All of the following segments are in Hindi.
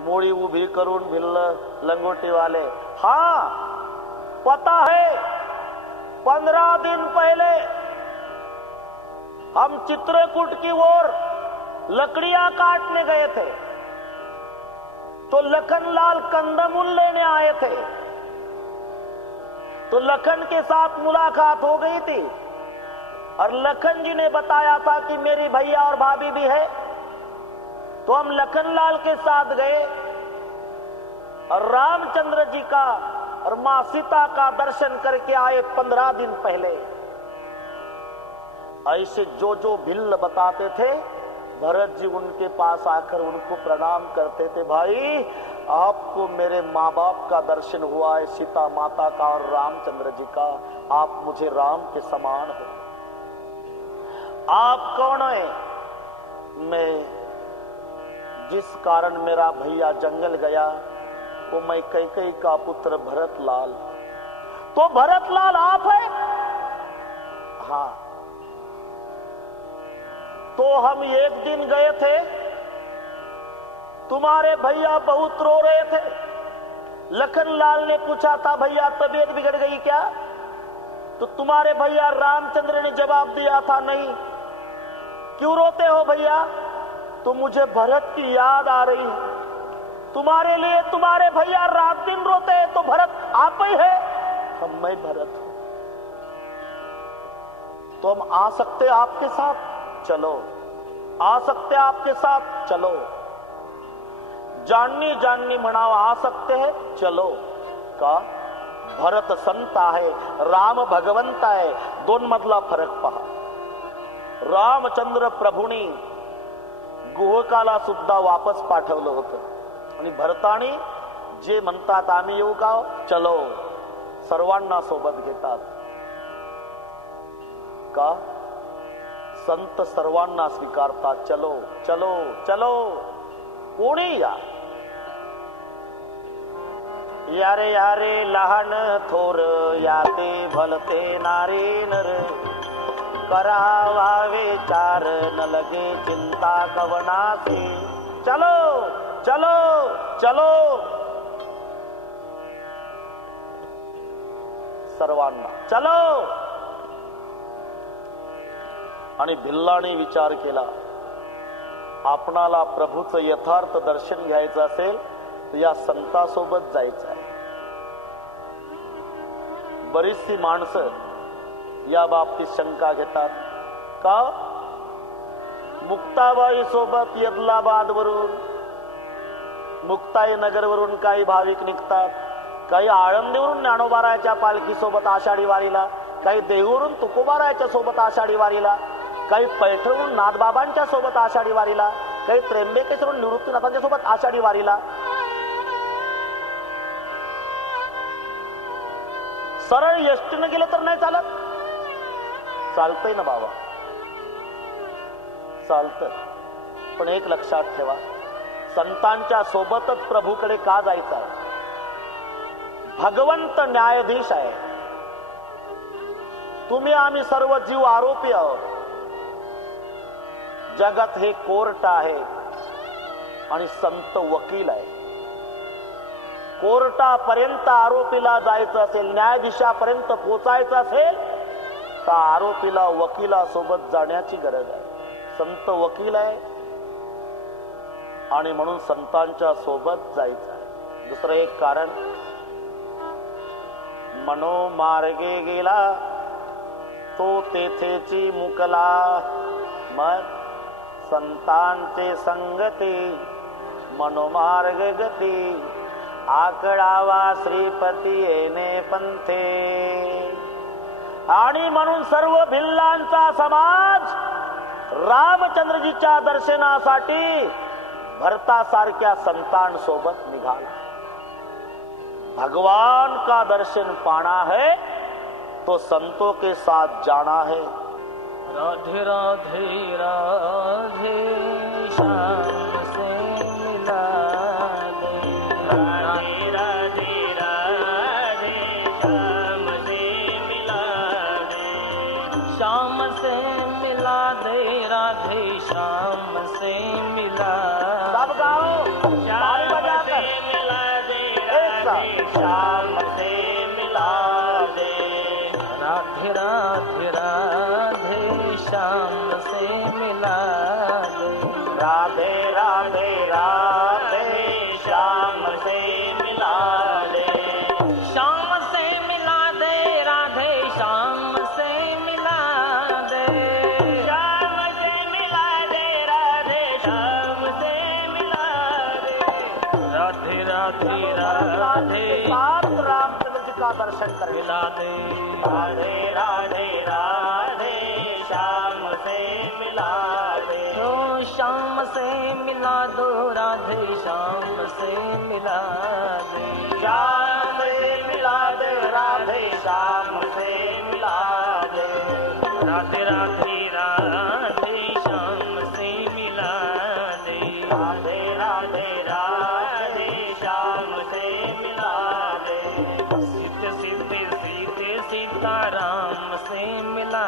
मोड़ी उभी करून भिल्ल लंगोटी वाले। हाँ पता है, 15 दिन पहले हम चित्रकूट की ओर लकड़ियां काटने गए थे, तो लखनलाल कंदमूल लेने आए थे। तो लखन के साथ मुलाकात हो गई थी और लखन जी ने बताया था कि मेरी भैया और भाभी भी है। तो हम लखनलाल के साथ गए और रामचंद्र जी का और मां सीता का दर्शन करके आए 15 दिन पहले। ऐसे जो जो भिल्ल बताते थे, भरत जी उनके पास आकर उनको प्रणाम करते थे। भाई आपको मेरे माँ बाप का दर्शन हुआ है, सीता माता का और रामचंद्र जी का, आप मुझे राम के समान हो। आप कौन है? मैं जिस कारण मेरा भैया जंगल गया वो मैं कैकेयी का पुत्र भरतलाल। तो भरतलाल आप है? हाँ। तो हम एक दिन गए थे, तुम्हारे भैया बहुत रो रहे थे। लखनलाल ने पूछा था भैया तबीयत बिगड़ गई क्या? तो तुम्हारे भैया रामचंद्र ने जवाब दिया था नहीं। क्यों रोते हो भैया? तो मुझे भरत की याद आ रही है। तुम्हारे लिए तुम्हारे भैया रात दिन रोते हैं, तो भरत आप ही है? हम मैं भरत हूं। तो हम आ सकते आपके साथ? चलो। आ सकते आपके साथ? चलो। जाननी जाननी मनाओ, आ सकते हैं? चलो। का भरत संता है, राम भगवंता है, दोन मधला फरक पहा। रामचंद्र प्रभूंनी गोहकाला सुद्धा वापस पाठवलं होतं आणि भरताने जे म्हणतात आम्ही येऊ का? चलो. सर्वांना सोबत घेतात. का संत सर्वांना स्वीकारतात. चलो चलो चलो. कोणी या. यारे यारे लहान थोर, याते भलते नारे नर, करावा विचार न लगे चिंता कवनासी. चलो चलो चलो. सर्वांना चलो. आणि भिल्लाने विचार केला, आपणाला प्रभूचं यथार्थ दर्शन घ्यायचं असेल तर या संतासोबत जायचं आहे. बरीचशी माणसं या बाबतीत शंका घेतात. का? मुक्ताबाई सोबत यदलाबाद वरून, मुक्ताई नगर वरून काही भाविक निघतात, काही आळंदीवरून ज्ञानोबारायाच्या पालखी सोबत आषाढी वारीला, काही देहूवरून तुकोबारायाच्या सोबत आषाढी वारीला, काही पैठणवरून नाथबाबांच्या सोबत आषाढी वारीला, काही त्र्यंबकेश्वरून निवृत्तीनाथांच्या सोबत आषाढी वारीला. सरळ एसटीनं गेलं तर नाही चालत? चालतंय ना बाबा, चालतं. पण एक लक्षात ठेवा, संतांच्या सोबतच प्रभूकडे का जायचं आहे? भगवंत न्यायाधीश आहे. तुम्ही आम्ही सर्व जीव आरोपी आहोत. जगत हे कोर्ट आहे आणि संत वकील आहे. कोर्टापर्यंत आरोपीला जायचं असेल, न्यायाधीशापर्यंत पोचायचं असेल तर आरोपीला वकिलासोबत जाण्याची गरज आहे. संत वकील आहे आणि म्हणून संतांच्या सोबत जायचं आहे. दुसरं एक कारण, मनोमार्गे गेला तो तेथेची मुकला. मग संतांचे संगती मनोमार्ग गती, आकडावा श्रीपती येणे पंथे. आणि म्हणून सर्व भिल्लांचा समाज रामचंद्रजीच्या दर्शनासाठी भरतासारख्या संतांसोबत निघाला. भगवान का दर्शन पाना है तो संतों के साथ जाना है. राधे राधे राधे श्याम से मिला दे. राधे राधे राधे श्याम से मिला दे. श्याम से मिला दे, राधे श्याम से मिला. सब गाओ, ताली बजाओ. श्याम से मिला दे। राधे राधे राधे श्याम से मिला दे। राधे राधे राधे श्याम से मिला दे। श्याम से मिला दे राधे श्याम से मिला दे। श्याम से मिला दे राधे श्याम से मिला दे। राधे राधे राधे साथ रामचंद्र जी का दर्शन कर मिला दे। राधे राधे राधे श्याम से मिला दे। तो श्याम से मिला दो राधे श्याम से मिला दे। श्याम से मिला दे राधे श्याम से मिला दे। राधे राधे राधे श्याम से मिला दे। राधे राधे राधे श्याम से मिला दे। सीते सीते सीते सीताराम से मिला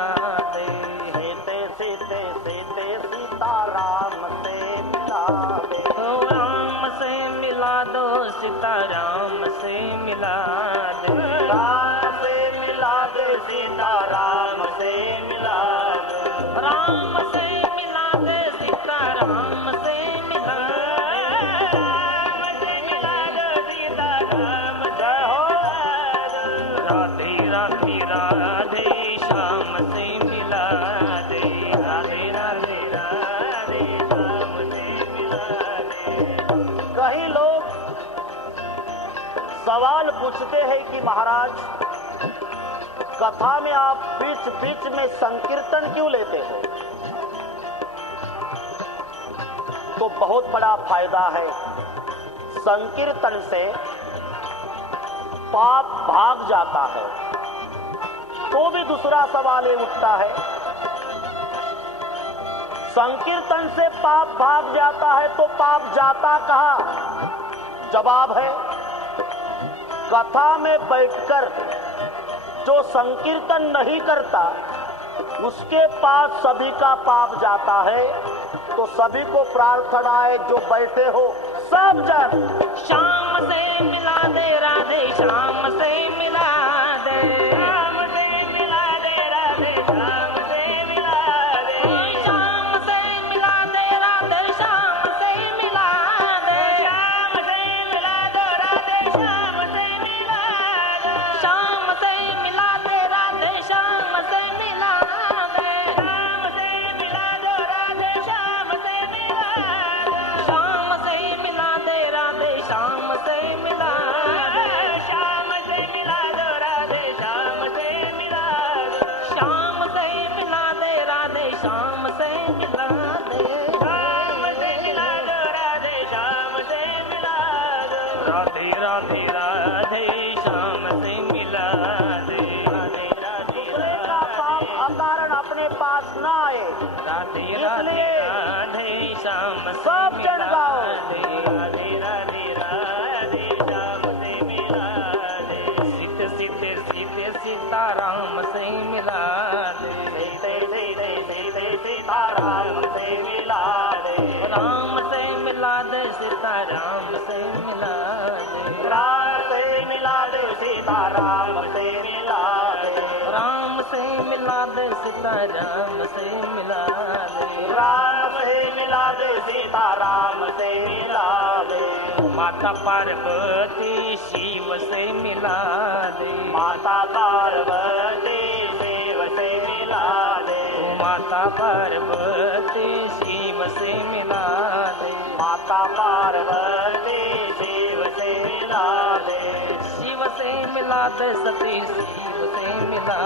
दे। सीते सीते सीते सीताराम से मिला दे। तो राम से मिला दो सीताराम से मिला दे। राम से मिला दे सीताराम से मिला दे। राम से मिला दे सीताराम से मिला दे। राम से मिला दे सीताराम से हो। राधे राधे राधे श्याम से मिला दे। राधे राधे राधे श्याम से मिला दे। कई लोग सवाल पूछते हैं कि महाराज कथा में आप बीच बीच में संकीर्तन क्यों लेते हो? तो बहुत बड़ा फायदा है। संकीर्तन से पाप भाग जाता है। तो भी दूसरा सवाल ये उठता है, संकीर्तन से पाप भाग जाता है तो पाप जाता कहाँ? जवाब है, कथा में बैठकर जो संकीर्तन नहीं करता उसके पास सभी का पाप जाता है। तो सभी को प्रार्थना है, जो बैठे हो सब जन श्याम से मिला दे राधे श्याम से मिला दे। श्याम से मिला दे राधे श्याम से मिला दे। श्याम से मिला दे राधे श्याम से मिला दे। श्याम से मिला दो राधे श्याम से मिला दे। श्याम से मिला दे राधे श्याम से मिला दे। श्याम से मिला दो राधे श्याम से मिला दे। श्याम से मिला दे राधे श्याम से मिला दे। श्याम से मिला दो राधे श्याम से मिला दे। श्याम से मिला दे राधे श्याम से मिला दे। श्याम से मिला दो राधे श्याम से मिला दे। राधे राधे राधे श्याम से मिला दे। राधे राधे दूसरे का पाप अकारण अपने पास न आए, राधे राधे राधे श्याम से सब जन मिला गाओ। दे। राधे राधे राधे श्याम से मिला दे। सीते सीते सीते सीताराम से मिला दे। सीते सीते सीते सीताराम से मिला दे। राम से मिला दे सीताराम से मिला दे। राम से मिला दे सीताराम से मिला दे। राम से मिला दे सीताराम से मिला दे। राम से मिला दे सीताराम से मिला दे। माता पार्वती शिव से मिला दे। माता पार्वती शिव से मिला दे। माता पार्वती शिव से मिला दे। माता पार्वती शिव से मिला दे। शिव से मिला दे सती शिव से मिला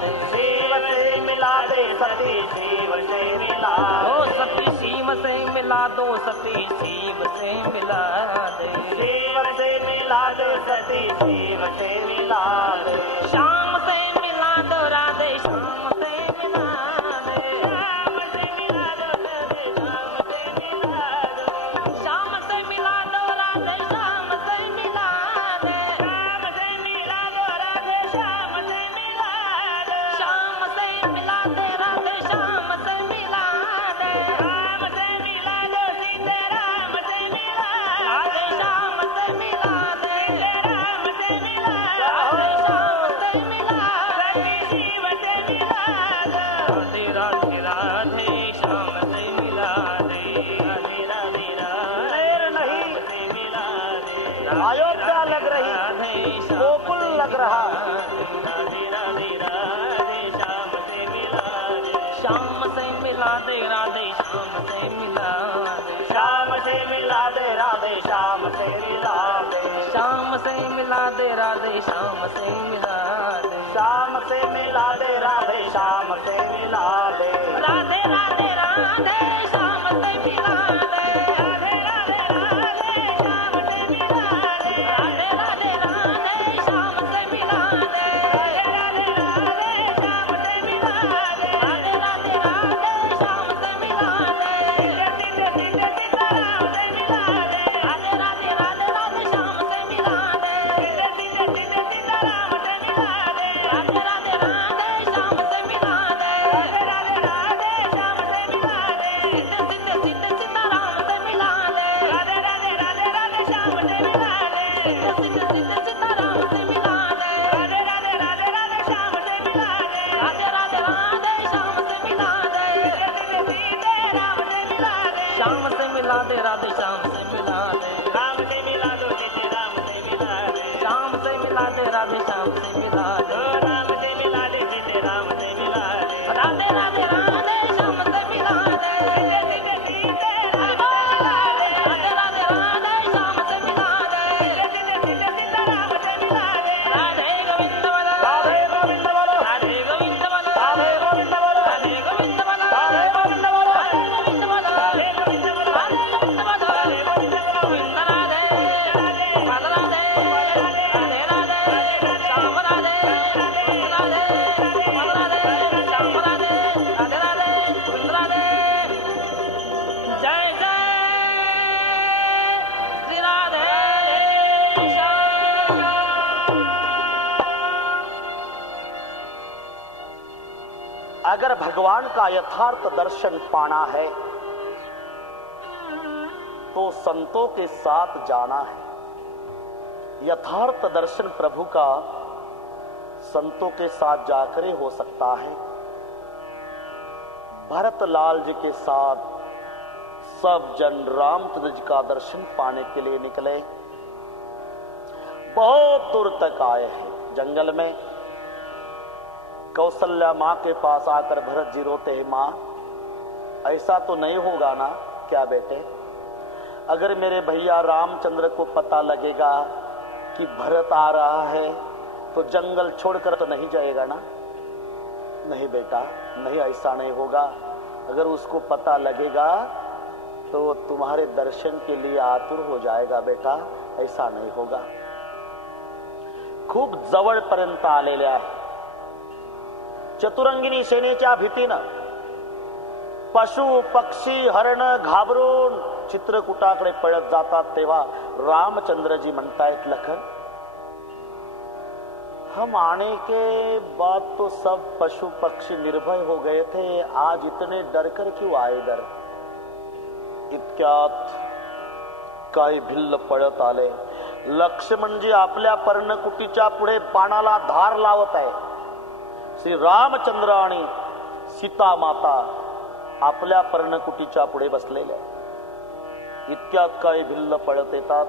दे। शिव से मिला दे सती शिव से मिला ओ दे। सती शिव से मिला दो सती शिव से मिला दे। शिव से मिला दो सती शिव से मिला दे। श्याम से मिला दो राधे श्याम से मिला दे। श्याम से मिला दो राधे श्याम से मिला दो। श्याम से मिला दो राधे श्याम से मिला दे। श्याम से मिला दो राधे श्याम से मिला दो। श्याम से मिला दे राधे श्याम से मिला दे। राम से मिला दो सीताराम से मिला दो। राधे श्याम से मिला दे। सीताराम अयोध्या लग रही, गोकुल लग रहा। राधे राधे राधे श्याम से मिला दे, श्याम से मिला दे राधे श्याम से मिला दे, श्याम से मिला दे राधे श्याम से मिला दे, श्याम से मिला दे राधे श्याम से मिला दे, श्याम से मिला दे राधे श्याम से मिला दे, राधे राधे राधे श्याम से मिला दे, राधे राधे राधे श्याम से मिला दे, राधे राधे राधे श्याम से मिला दे, राधे राधे राधे श्याम से मिला दे, राधे राधे राधे श्याम से मिला दे, सीते सीते सीताराम से मिला दे, राधे राधे राधे राधे श्याम से मिला दे, सीते सीते सीते सीताराम से मिला दे, राधे राधे राधे श्याम से मिला दे, राधे राधे राधे श्याम से मिला दे, सीते सीते सीते सीताराम से मिला दे, राधे राधे राधे राधे श्याम से मिला दे, सीते सीते सीते सीताराम से मिला दे, राधे राधे राधे राधे श्याम से मिला दे, राधे राधे राधे श्याम से मिला दे, सीते सीते सीते राम से मिला दे, श्याम से मिला दे राधे श्याम से मिला दे, राम से मिला दो सीते राम से मिला दे, श्याम से मिला दे राधे श्याम से मिला दे, राम से मिला दे सीते राम से मिला दे, राधे राधे राधे श्याम से मिला दे, सीते सीते सीते राम से मिला दे, राधे राधे राधे श्याम से मिला दे, सीते सीते सीते सीताराम से मिला दे, राधे गोविंद बोलो, राधे गोविंद बोलो, राधे गोविंद बोलो, राधे गोविंद बोलो, राधे गोविंद बोलो, राधे गोविंद बोलो, राधे गोविंद बोलो, राधे गोविंद बोलो, राधे गोविंद बोलो, राधे गोविंद बोलो, गोविंद राधे पद राधे, राधे राधे श्याम राधे, पद राधे पद राधे श्याम राधे, राधे राधे गोविंद राधे, जय जय श्री राधे श्याम। अगर भगवान का यथार्थ दर्शन पाना है तो संतों के साथ जाना है। यथार्थ दर्शन प्रभु का संतों के साथ जाकर ही हो सकता है। भरत लाल जी के साथ सब जन रामचंद्र जी का दर्शन पाने के लिए निकले। बहुत दूर तक आए हैं। जंगल में कौशल्या मां के पास आकर भरत जी रोते हैं, मां ऐसा तो नहीं होगा ना क्या बेटे, अगर मेरे भैया रामचंद्र को पता लगेगा कि भरत आ रहा है तो जंगल छोड़कर तो नहीं जाएगा ना। नहीं बेटा, नहीं, ऐसा नहीं होगा। अगर उसको पता लगेगा तो वो तुम्हारे दर्शन के लिए आतुर हो जाएगा बेटा, ऐसा नहीं होगा। खूप जवळपर्यंत आलेले आहे। चतुरंगिनी सेनेच्या भीतीनं पशु पक्षी हरण घाबरून चित्रकूटाकडे पळत जातात। तेव्हा रामचंद्रजी म्हणतायत, लखन हम आने के बाद तो सब पशु पक्षी निर्भय हो गए थे, आज इतने डरकर क्यों आए इधर। इतक्यात काही भिल्ल पळत आले। लक्ष्मणजी आपल्या पर्णकुटीच्या पुढे बाणाला धार लावत आहे। श्री रामचंद्र आणि सीता माता आपल्या पर्णकुटीच्या पुढे बसलेले। इतक्यात काही भिल्ल पळत येतात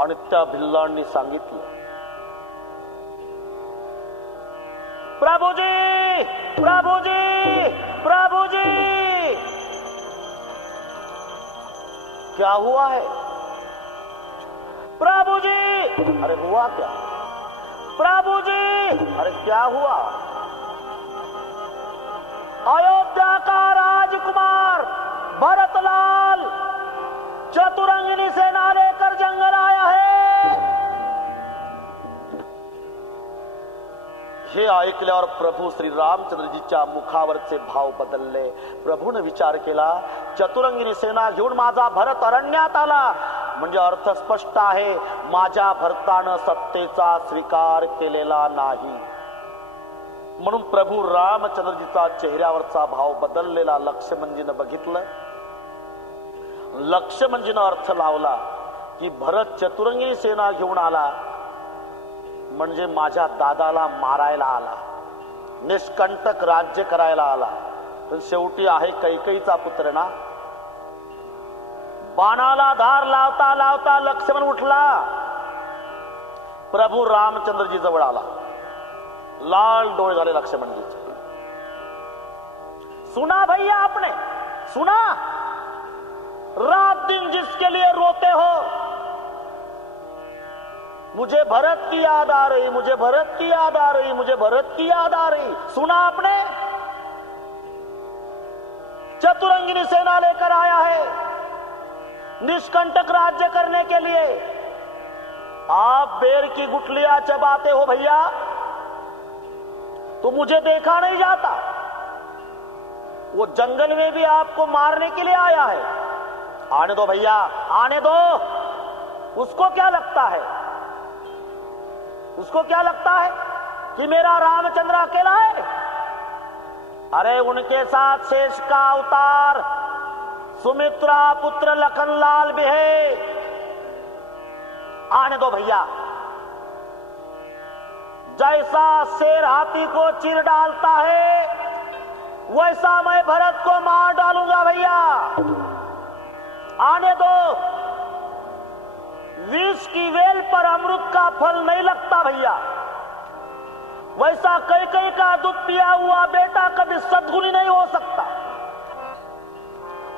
आणि त्या भिल्लांनी सांगितलं, प्रभुजी प्रभुजी प्रभुजी, क्या हुआ है प्रभुजी। अरे हुआ क्या प्रभुजी, अरे क्या हुआ। अयोध्या का राजकुमार भरतलाल चतुरंगिनी सेना लेकर जंगल आया है। हे ऐकल्यावर प्रभू श्री रामचंद्रजीच्या मुखावरचे भाव बदलले। प्रभूने विचार केला, चतुरंगिनी सेना घेऊन माझा भरत अरण्यात आला म्हणजे अर्थ स्पष्ट आहे, माझ्या भरतानं सत्तेचा स्वीकार केलेला नाही। म्हणून प्रभू रामचंद्रजीचा चेहऱ्यावरचा भाव बदललेला लक्ष्मणजीनं बघितलं। लक्ष्मणजीनं अर्थ लावला की भरत चतुरंगिनी सेना घेऊन आला म्हणजे माझ्या दादाला मारायला आला, निष्कंटक राज्य करायला आला। पण शेवटी आहे कैकेयीचा पुत्र ना। बाणाला धार लावता लावता लक्ष्मण उठला, प्रभू रामचंद्रजी जवळ आला, लाल डोळे झाले लक्ष्मणजीचे. सुना भैया आपने, सुना, रात दिन जिसके लिए रोते हो, मुझे भरत की याद आ रही, मुझे भरत की याद आ रही, मुझे भरत की याद आ रही. सुना आपने, चतुरंगिनी सेना लेकर आया है निष्कंटक राज्य करने के लिए. आप बेर की गुठलियां चबाते हो भैया, तो मुझे देखा नहीं जाता. वो जंगल में भी आपको मारने के लिए आया है. आने दो भैया, आने दो. उसको क्या लगता है, उसको क्या लगता है कि मेरा रामचंद्र अकेला है? अरे उनके साथ शेष का अवतार सुमित्रा पुत्र लखनलाल भी है. आने दो भैया. जैसा शेर हाथी को चीर डालता है, वैसा मैं भरत को मार डालूंगा भैया. आने दो. विष की वेल पर अमृत का फल नहीं लगता भैया. वैसा कई का दूध पिया हुआ बेटा कभी सद्गुणी नहीं हो सकता.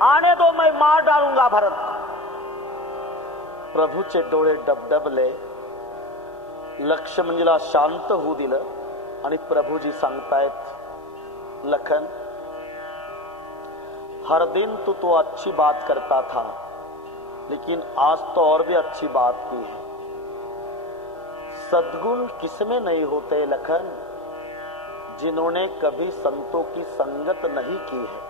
आने दो, मैं मार डालूंगा भरत को. प्रभूचे डोळे डबडबले. लक्ष्मणजीला शांत होऊ दिलं आणि प्रभूजी सांगतायत, लखन, हर दिन तो अच्छी बात करता था, लेकिन आज तो और भी अच्छी बात की है. सद्गुण किसमें नहीं होते लखन? जिन्होंने कभी संतों की संगत नहीं की है,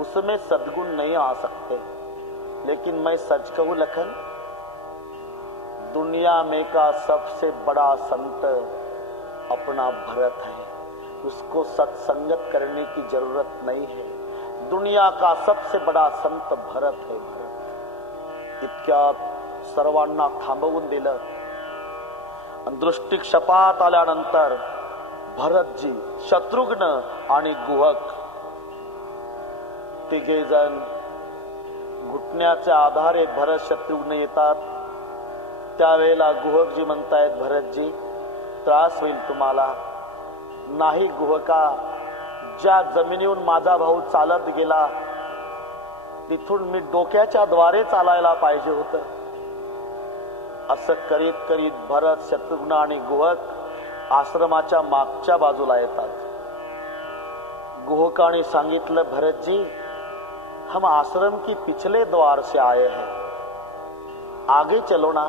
उसमें सद्गुण नहीं आ सकते. लेकिन मैं सच कहूं लखन, दुनिया में का सबसे बड़ा संत अपना भरत है. उसको सत्संगत करने की जरूरत नहीं है. दुनिया का सबसे बड़ा संत भरत है. भरत इतक्यात सर्वांना थांबवून दिलं. दृष्टिक्षपात आल्यानंतर भरतजी, शत्रुघ्न आणि गुहक तिघे जण घुटण्याच्या आधारे भरत शत्रुघ्न येतात. त्यावेळेला गुहकजी म्हणतायत, भरतजी त्रास होईल तुम्हाला. नाही गुहका, ज्या जमिनीहून माझा भाऊ चालत गेला तिथून मी डोक्याच्या द्वारे चालायला पाहिजे होतं. असं करीत करीत भरत, शत्रुघ्न आणि गुहक आश्रमाच्या मागच्या बाजूला येतात. गुहकाने सांगितलं, भरतजी हम आश्रम की पिछले द्वार से आए हैं, आगे चलो ना.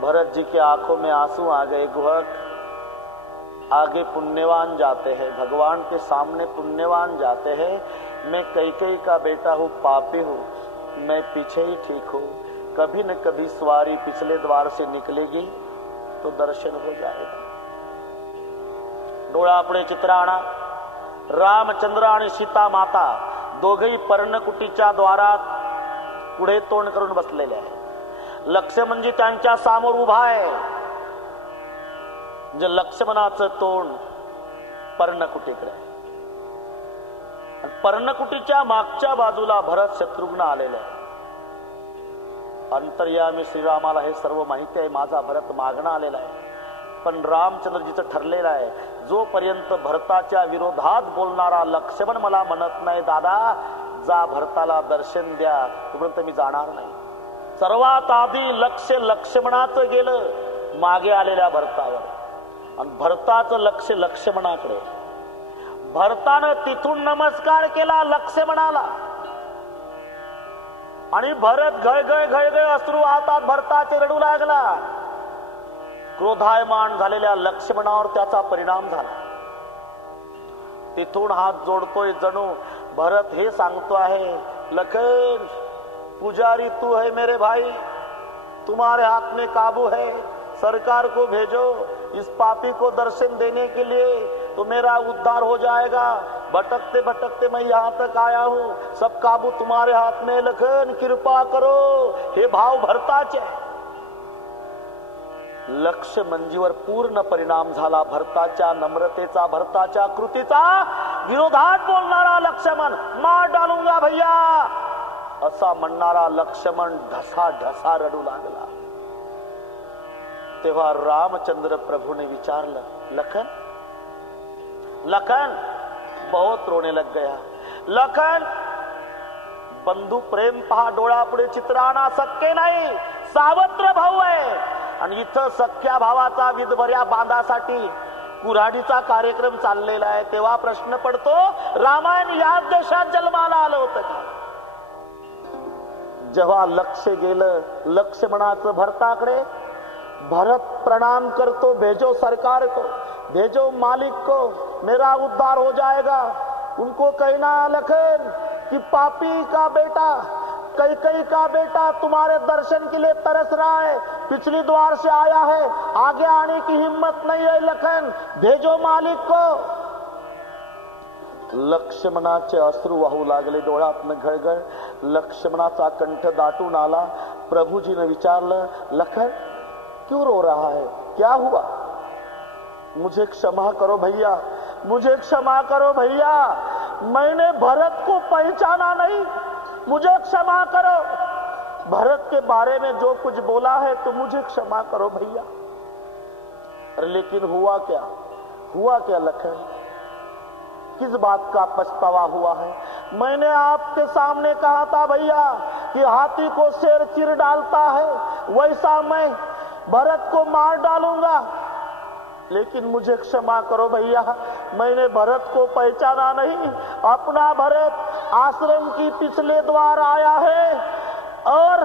भरत जी के आंखों में आंसू आ गए. गुहक, आगे पुण्यवान जाते हैं, भगवान के सामने पुण्यवान जाते हैं. मैं कई का बेटा हूँ, पापी हूँ, मैं पीछे ही ठीक हूँ. कभी न कभी सवारी पिछले द्वार से निकलेगी तो दर्शन हो जाएगा. डोळापुढे चित्र आणा. रामचंद्र आणि सीता माता दोघेही पर्णकुटीच्या द्वारात पुढे तोंड करून बसलेले आहे. लक्ष्मणजी त्यांच्या समोर उभा आहे. म्हणजे लक्ष्मणाचं तोंड पर्णकुटीकडे. पर्णकुटीच्या मागच्या बाजूला भरत शत्रुघ्न आलेले आहे. अंतर्यामी श्रीरामाला हे सर्व माहिती आहे. माझा भरत मागणं आलेला आहे. पण रामचंद्रजीचं ठरलेलं आहे, जोपर्यंत भरताच्या विरोधात बोलणारा लक्ष्मण मला म्हणत नाही, दादा जा भरताला दर्शन द्या, तोपर्यंत मी जाणार नाही. सर्वात आधी लक्ष लक्ष्मणाचं गेलं मागे आलेल्या भरतावर, आणि भरताचं लक्ष लक्ष्मणाकडे. भरतानं तिथून नमस्कार केला लक्ष्मणाला, आणि भरत घळघळ अश्रू वाहतात भरताचे रडू लागला. क्रोधायमान झालेल्या लक्ष्मणावर त्याचा परिणाम झाला. तिथून हात जोडतोय जणू भरत हे सांगतो आहे, लखन पुजारी तू है मेरे भाई, तुम्हारे हाथ में काबू है, सरकार को भेजो इस पापी को दर्शन देने के लिए, तो मेरा उद्धार हो जाएगा. भटकते भटकते मैं यहाँ तक आया हूँ, सब काबू तुम्हारे हाथ में. लखन कृपा करो. हे भाव भरताचे. लक्ष्मणजीवर पूर्ण परिणाम झाला भरताच्या नम्रतेचा, भरताच्या कृतीचा. विरोधात बोलणारा लक्ष्मण मार डालूंगा भैया असा म्हणणारा लक्ष्मण ढसा ढसा रडू लागला. तेव्हा रामचंद्र प्रभूने विचारलं, लखन लखन, बहुत रोने लग गया. लखन, बंधू प्रेम पहा डोळ्यापुढे चित्राना शक्य नाही. सावत्र भाऊ आहे आणि इथं सख्या भावाचा विधभऱ्या बांधासाठी कुऱ्हाडीचा कार्यक्रम चाललेला आहे. तेव्हा प्रश्न पडतो, रामायण याच देशात जन्माला आलं होतं का? जेव्हा लक्ष गेलं लक्ष्मणाचं भरताकडे, भरत प्रणाम करतो, भेजो सरकार को, भेजो मालिक को, मेरा उद्धार हो जाएगा. उनको कहना लखन कि पापी का बेटा, कैकई का बेटा तुम्हारे दर्शन के लिए तरस रहा है, पिछली द्वार से आया है, आगे आने की हिम्मत नहीं है. लखन, भेजो मालिक को. लक्ष्मणाचे अश्रू वाहू लागले, डोळ्यातनं घळघळ. लक्ष्मणाचा कंठ दाटून आला. प्रभुजीने विचारलं, लखन क्यों रो रहा है, क्या हुआ? मुझे क्षमा करो भैया, मुझे क्षमा करो भैया, मैंने भरत को पहचाना नहीं, मुझे क्षमा करो. भरत के बारे में जो कुछ बोला है तो मुझे क्षमा करो भैया. अरे लेकिन हुआ क्या, हुआ क्या लखन? किस बात का पछतावा हुआ है? मैंने आपके सामने कहा था भैया कि हाथी को शेर चीर डालता है, वैसा मैं भरत को मार डालूंगा. लेकिन मुझे क्षमा करो भैया, मैंने भरत को पहचाना नहीं. अपना भरत आश्रम की पिछले द्वार आया है और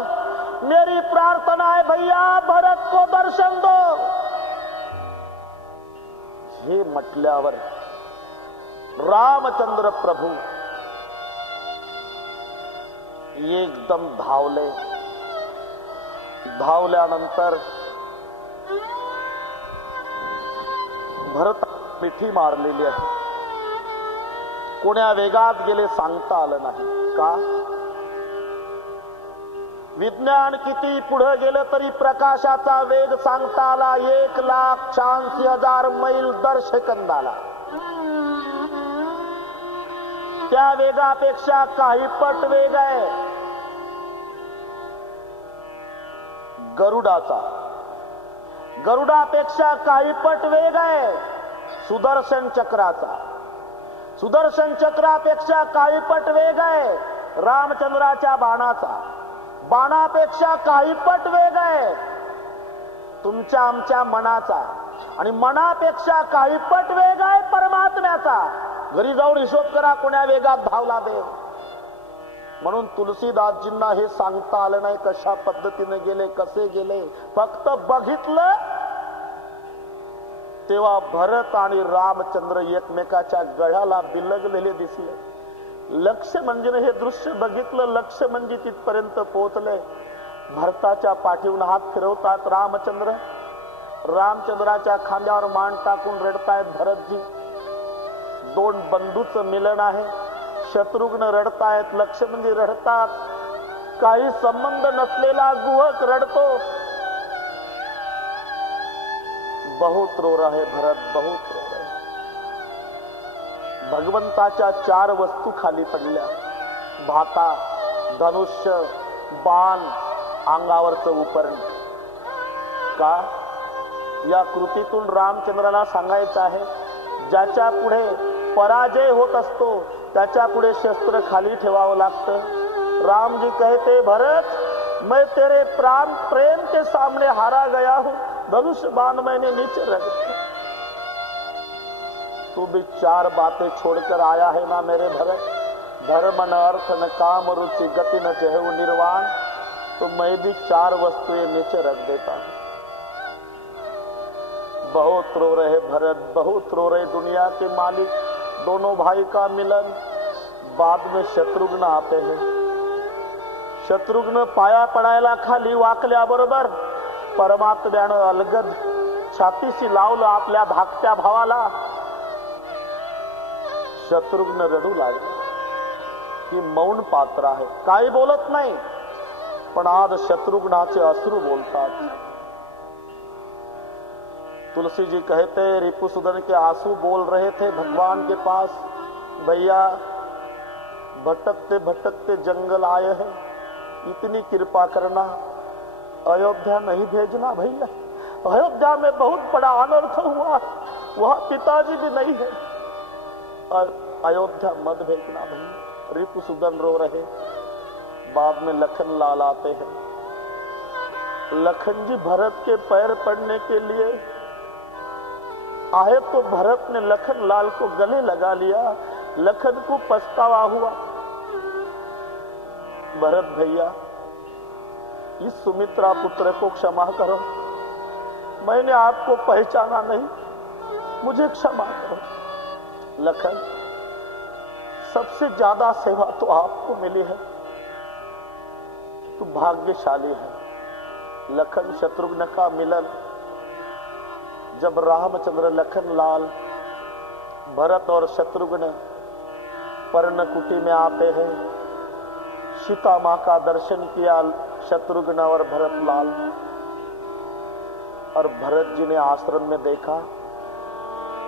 मेरी प्रार्थना है भैया, भरत को दर्शन दो. हे म्हटल्यावर रामचंद्र प्रभू एकदम धावले. धावल्यानंतर भरत मिठी मारलेली आहे. कोण्या वेगात गेले सांगता आलं नाही. का? विज्ञान किती पुढे गेलं तरी प्रकाशाचा वेग सांगता आला 1,86,000 मैल दर सेकंदाला. त्या वेगापेक्षा काही पट वेग आहे गरुडाचा. गरुडापेक्षा काही पट वेग आहे सुदर्शन चक्राचा. सुदर्शन चक्रापेक्षा काही पट वेग आहे रामचंद्राच्या बाणाचा. बाणापेक्षा काही पट वेग आहे तुमच्या आमच्या मनाचा. आणि मनापेक्षा काही पट वेग आहे परमात्म्याचा. घरी जाऊन हिशोब करा कोण्या वेगात धावला देव. म्हणून तुलसीदासजींना हे सांगता आलं नाही कशा पद्धतीने गेले, कसे गेले. फक्त बघितलं तेव्हा भरत आणि रामचंद्र एकमेकाच्या गळ्याला बिलगलेले दिसले. लक्ष्मणजीने हे दृश्य बघितलं. लक्ष्मणजी तिथपर्यंत पोहोचले. भरताच्या पाठीवरून हात फिरवतात रामचंद्र. रामचंद्राच्या खांद्यावर मान टाकून रडतायत भरतजी. दोन बंधूचं मिलन आहे. शत्रुघ्न रडतायत, लक्ष्मणजी रडतात. काही संबंध नसलेला गुहक रडतो. बहुत रो रहे भरत, बहुत रो रहे. भगवंताच्या 4 वस्तू खाली पडल्या. भाता, धनुष्य, बाण, अंगावरचं उपरण. का? या कृतीतून रामचंद्राला सांगायचं आहे ज्याच्या पुढे पराजय होत असतो त्याच्या पुढे शस्त्र खाली ठेवावं लागतं. रामजी कहते भरत मैं तेरे प्रेम के सामने हारा गया हूं, धनुष्य बाण मैंने नीचे रख दिया. तू भी 4 बातें छोड़कर आया है ना मेरे भरत. धर्म न अर्थ न काम रुचि गति न चहु निर्वाण. तो मैं भी 4 वस्तुएं नीचे रख देता हूं. बहुत रो रहे भरत, बहुत रो रहे दुनिया के मालिक. दोनों भाई का मिलन. बाद में शत्रुघ्न आते हैं. शत्रुघ्न पाया पडायला खाली वाकल्याबरोबर परमात्म्यानं अलगद छातीशी लावलं आपल्या धाकट्या भावाला. शत्रुघ्न रडू लागले. की मौन पात्र आहे, काही बोलत नाही. पण आज शत्रुघ्नाचे अश्रू बोलतात. तुलसी जी कहते रिपुसुदन के आंसू बोल रहे थे भगवान के पास, भैया भटकते भटकते जंगल आए हैं, इतनी कृपा करना, अयोध्या नहीं भेजना भैया। अयोध्या में बहुत बड़ा अनर्थ हुआ, वहां पिताजी भी नहीं है। अयोध्या मत भेजना भैया। रिपुसुदन रो रहे। बाद में लखन लाल आते हैं। लखन जी भरत के पैर पड़ने के लिए आए तो भरत ने लखन लाल को गले लगा लिया। लखन को पछतावा हुआ, भरत भैया इस सुमित्रा पुत्र को क्षमा करो, मैंने आपको पहचाना नहीं, मुझे क्षमा करो। लखन, सबसे ज्यादा सेवा तो आपको मिली है, तू भाग्यशाली है। लखन शत्रुघ्न का मिलन, जब रामचंद्र लखन लाल भरत और शत्रुघ्न पर्णकुटी में आते हैं, सीता मां का दर्शन किया शत्रुघ्न और भरत लाल, और भरत जी ने आश्रम में देखा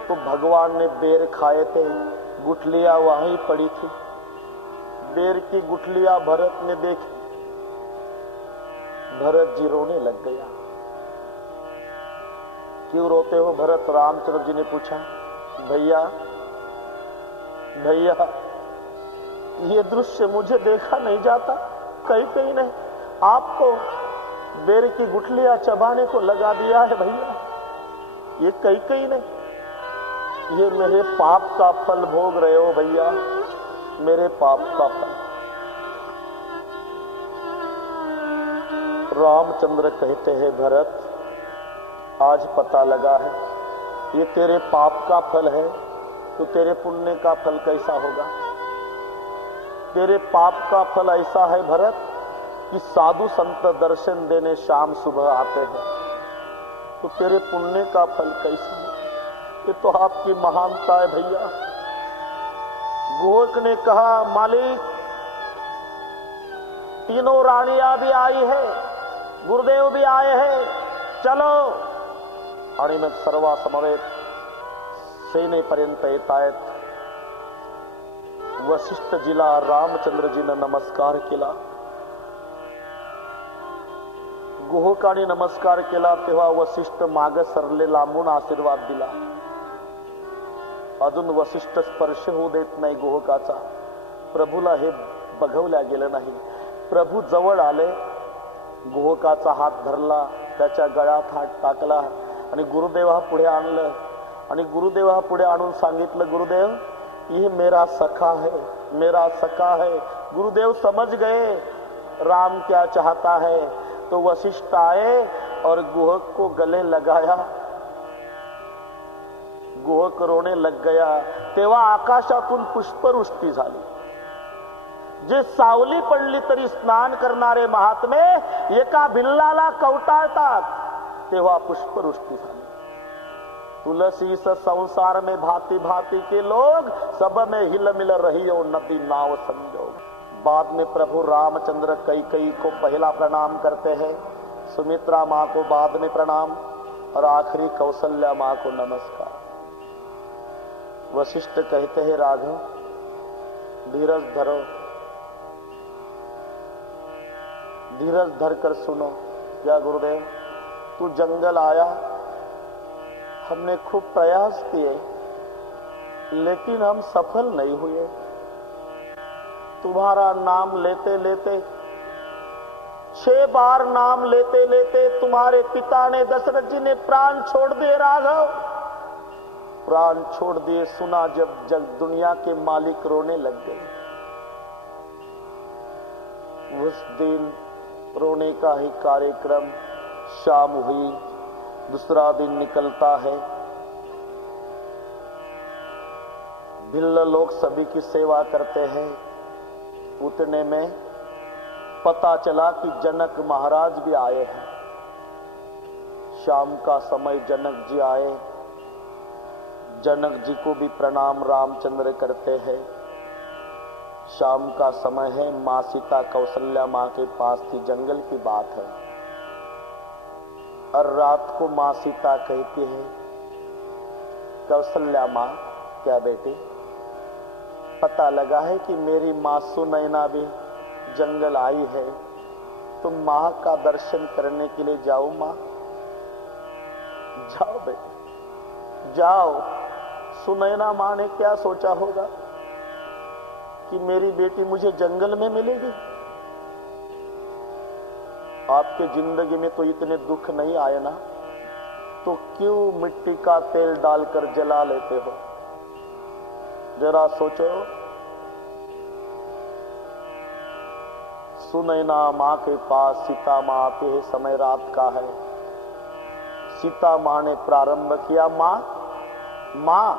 तो भगवान ने बेर खाए थे, गुठलियां वहीं पड़ी थी। बेर की गुठलियां भरत ने देखी, भरत जी रोने लग गया। क्यों रोते हो भरत? रामचंद्र जी ने पूछा। भैया भैया ये दृश्य मुझे देखा नहीं जाता, कहीं नहीं, आपको बेर की गुठलियां चबाने को लगा दिया है भैया, ये कहीं नहीं, ये मेरे पाप का फल भोग रहे हो भैया, मेरे पाप का फल। रामचंद्र कहते हैं भरत, आज पता लगा है ये तेरे पाप का फल है, तो तेरे पुण्य का फल कैसा होगा? तेरे पाप का फल ऐसा है भरत कि साधु संत दर्शन देने शाम सुबह आते हैं, तो तेरे पुण्य का फल कैसा है? ये तो आपकी महानता है भैया। गोक ने कहा, मालिक तीनों रानियां भी आई है, गुरुदेव भी आए हैं, चलो। आणि मग सर्वा समवेत सेनेपर्यंत येत आहेत। वसिष्ठजीला रामचंद्रजीनं नमस्कार केला, गुहकाने नमस्कार केला, तेव्हा वसिष्ठ माग सरले लांबून आशीर्वाद दिला। अजून वसिष्ठ स्पर्श होऊ देत नाही गुहकाचा, प्रभूला हे बघवल्या गेलं नाही। प्रभू जवळ आले, गुहकाचा हात धरला, त्याच्या गळ्यात हात टाकला आणि गुरुदेवा पुढे आणलं, आणि गुरुदेवा पुढे आणून सांगितलं, गुरुदेव ये मेरा सखा है, मेरा सखा है। गुरुदेव समझ गए राम क्या चाहता है, तो वशिष्ठ आए और गुहक को गले लगाया। गुहक रोने लग गया। तेव्हा आकाशातून पुष्पवृष्टी झाली। जे सावली पडली तरी स्नान करणारे महात्मे एका भिल्लाला कवटाळतात, तेव्हा पुष्पवृष्टी झाली। तुलसी स संसार में भांति भांति के लोग, सब में हिल मिल रही हो नदी नाव संजोग। बाद में प्रभु रामचंद्र कैकेयी को पहला प्रणाम करते हैं, सुमित्रा माँ को बाद में प्रणाम, और आखिरी कौशल्या माँ को नमस्कार। वशिष्ठ कहते हैं, राघव धीरज धरो, धीरज धरकर सुनो। क्या गुरुदेव? तू जंगल आया, हमने खूब प्रयास किए, लेकिन हम सफल नहीं हुए। तुम्हारा नाम लेते लेते, 6 बार नाम लेते लेते तुम्हारे पिता ने, दशरथ जी ने प्राण छोड़ दिए। राघव प्राण छोड़ दिए, सुना जब जग दुनिया के मालिक रोने लग गए। उस दिन रोने का ही कार्यक्रम, शाम हुई, दूसरा दिन निकलता है। भिल्ल लोग सभी की सेवा करते हैं। उतने में पता चला कि जनक महाराज भी आए हैं। शाम का समय जनक जी आए। जनक जी को भी प्रणाम रामचंद्र करते हैं। शाम का समय है, माँ सीता कौशल्या माँ के पास थी, जंगल की बात है। और रात को माँ सीता कहती है, कौशल्या माँ, क्या बेटी, पता लगा है कि मेरी माँ सुनैना भी जंगल आई है, तुम मां का दर्शन करने के लिए जाओ। मां जाओ बेटे जाओ। सुनैना मां ने क्या सोचा होगा कि मेरी बेटी मुझे जंगल में मिलेगी। आपके जिंदगी में तो इतने दुख नहीं आए ना, तो क्यों मिट्टी का तेल डालकर जला लेते हो? जरा सोचो। सुनैना मां के पास सीता मां आते हैं, समय रात का है। सीता मां ने प्रारंभ किया, मां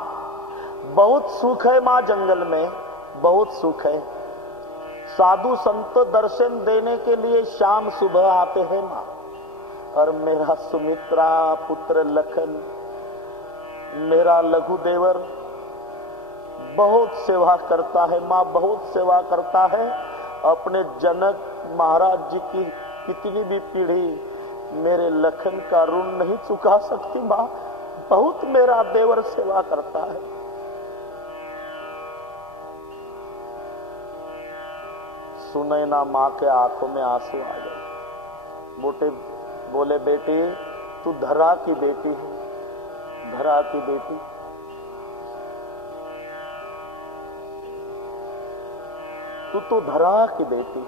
बहुत सुख है मां, जंगल में बहुत सुख है। साधु संत दर्शन देने के लिए शाम सुबह आते हैं मां। और मेरा सुमित्रा पुत्र लखन, मेरा लघु देवर बहुत सेवा करता है मां, बहुत सेवा करता है। अपने जनक महाराज जी की कितनी भी पीढ़ी मेरे लखन का ऋण नहीं चुका सकती मां। बहुत मेरा देवर सेवा करता है। सुनैना मां के आंखों में आंसू आ गए। बोले बेटी तू धरा की बेटी है, धरा की बेटी। तू तो धरा की बेटी,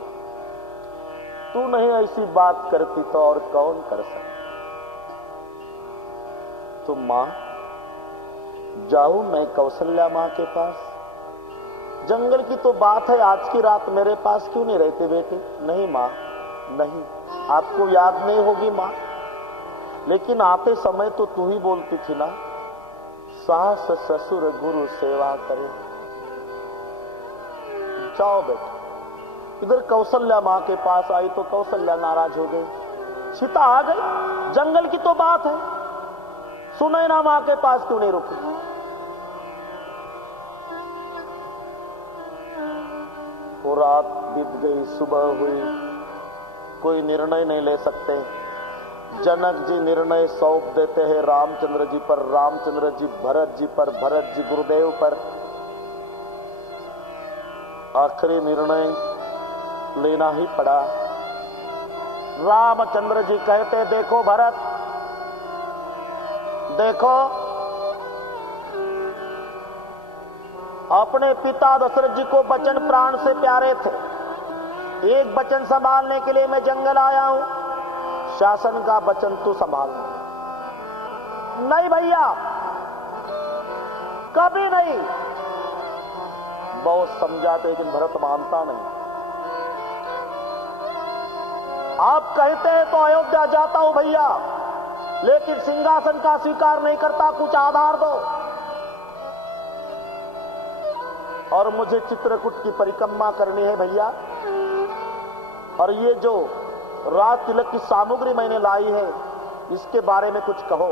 तू नहीं ऐसी बात करती तो और कौन कर सकता। तो मां जाऊं मैं कौशल्या मां के पास? जंगल की तो बात है, आज की रात मेरे पास क्यों नहीं रहते बेटे? नहीं मां नहीं, आपको याद नहीं होगी मां, लेकिन आते समय तो तू ही बोलती थी ना, सास ससुर गुरु सेवा करे। जाओ बेटे। इधर कौशल्या मां के पास आई तो कौशल्या नाराज हो गई। सीता आ गई, जंगल की तो बात है, सुनैना मां के पास क्यों नहीं रुकी? वो रात बीत गई, सुबह हुई, कोई निर्णय नहीं ले सकते। जनक जी निर्णय सौंप देते हैं रामचंद्र जी पर, रामचंद्र जी भरत जी पर, भरत जी गुरुदेव पर। आखिरी निर्णय लेना ही पड़ा। रामचंद्र जी कहते, देखो भरत, देखो अपने पिता दशरथ जी को वचन प्राण से प्यारे थे। एक वचन संभालने के लिए मैं जंगल आया हूं, शासन का वचन तू संभालना। नहीं भैया, कभी नहीं। बहुत समझाते लेकिन भरत मानता नहीं। आप कहते हैं तो अयोध्या जाता हूं भैया, लेकिन सिंहासन का स्वीकार नहीं करता, कुछ आधार दो। और मुझे चित्रकूट की परिक्रमा करनी है भैया, और ये जो राज तिलक की सामग्री मैंने लाई है इसके बारे में कुछ कहो।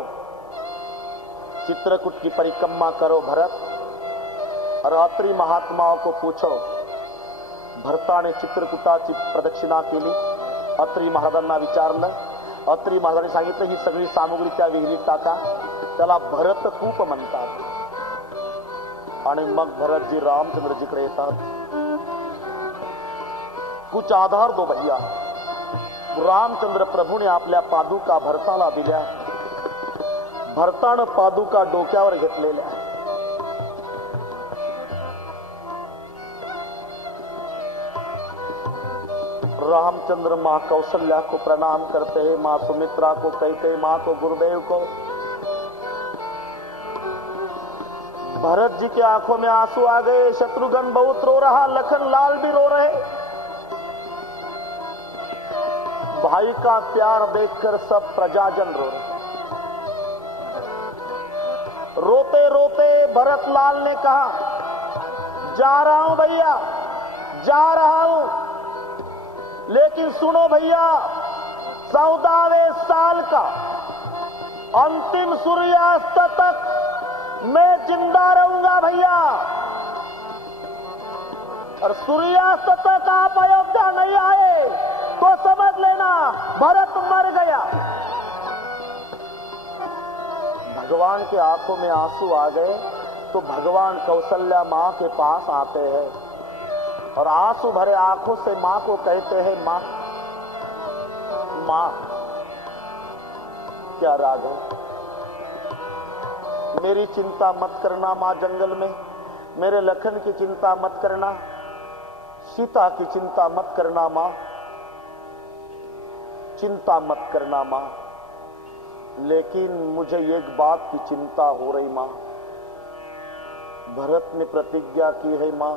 चित्रकूट की परिक्रमा करो भरत, और अत्रि महात्माओं को पूछो। भरता ने चित्रकूटाची प्रदक्षिणा केली। अत्रि महाराजांना विचारलं, अत्रि महाराजांनी सांगितलं ही सगळी सामग्री त्या विहिरीत टाका, त्याला भरत कूप म्हणतात। आणि मग भरतजी रामचंद्रजीकडे येतात। कुछ आधार दो भैया। रामचंद्र प्रभू ने आपल्या पादुका भरताला दिल्या। भरतानं पादुका डोक्यावर घेतलेल्या। रामचंद्र मां कौशल्या को प्रणाम करते हैं, मां सुमित्रा को कहते हैं, मां को गुरुदेव को। भरत जी के आंखों में आंसू आ गए। शत्रुघ्न बहुत रो रहा, लखन लाल भी रो रहे। भाई का प्यार देखकर सब प्रजाजन रो रहे। रोते रोते भरत लाल ने कहा, जा रहा हूं भैया, जा रहा हूं, लेकिन सुनो भैया, 14वें साल का अंतिम सूर्यास्त तक मैं जिंदा रहूंगा भैया। और सूर्यास्त तक आप अयोध्या नहीं आए तो समझ लेना भरत मर गया। भगवान के आंखों में आंसू आ गए तो भगवान कौशल्या मां के पास आते हैं और आंसू भरे आंखों से मां को कहते हैं, मां मां, क्या राग है? मेरी चिंता मत करना मां जंगल में, मेरे लखन की चिंता मत करना, सीता की चिंता मत करना मां, चिंता मत करना मां। लेकिन मुझे एक बात की चिंता हो रही मां, भरत ने प्रतिज्ञा की है मां,